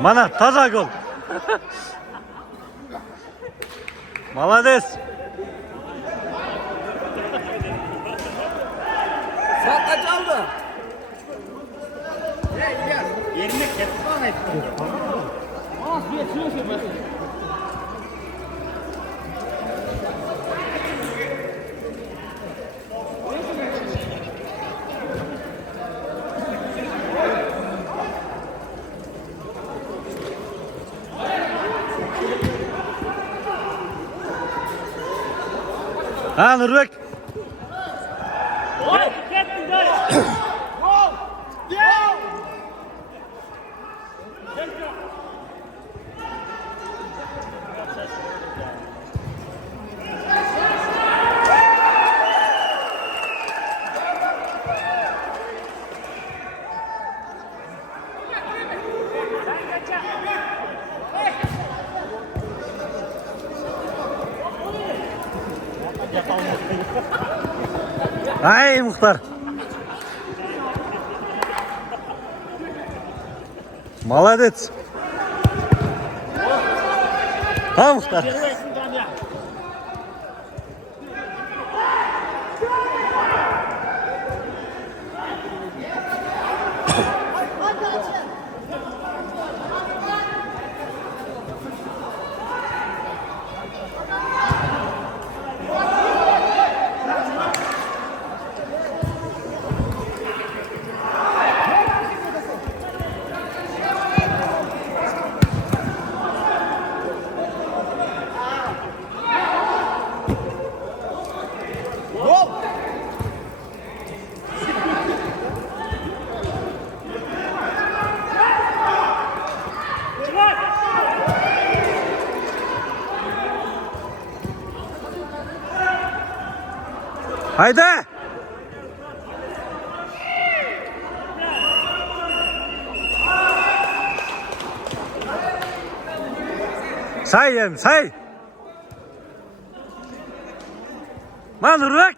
Mana taza gol. Молодец. Saat kaç aldı? Yerine ketman etti. Nasıl yetişiyorsun be? Ha Nurbek. Ay Muhtar. Молодец. Ha Muhtar. Haydi. Say yem say. Manur bak.